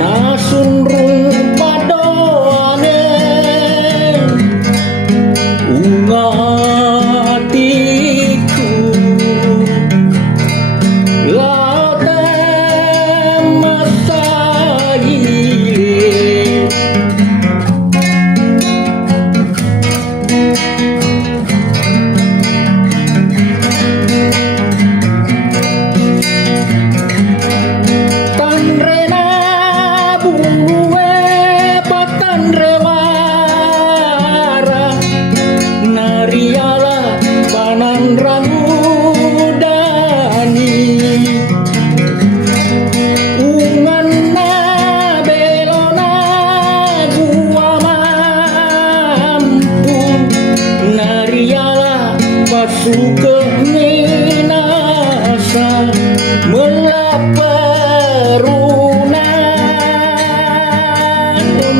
nasun rumpado angin ungatiku laute masaile suka minasa melaperuna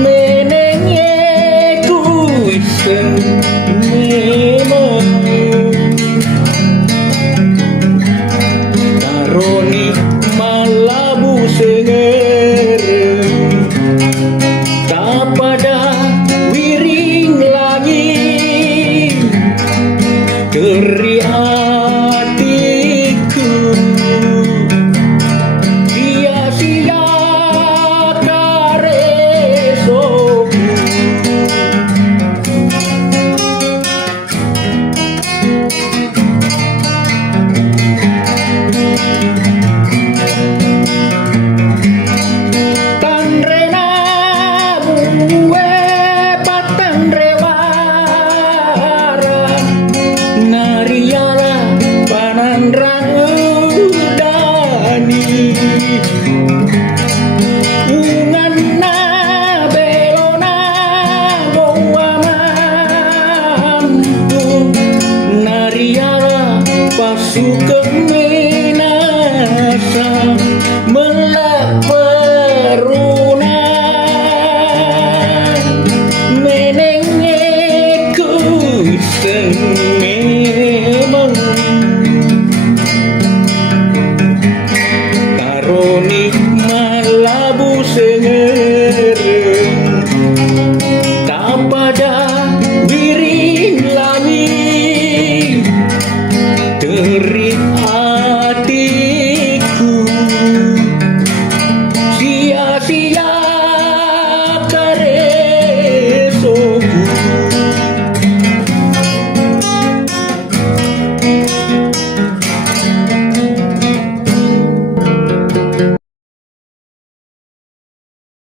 menenge kuisen memang karoni malabu sengere kapada wiring langit keri hatiku sia-sia karesoku tanrena buwe patandrewara nariala panandrang udani unganna belona goa mampu nariala pasuka minasa melaperuna menenge kuisen memang karoni malabu senge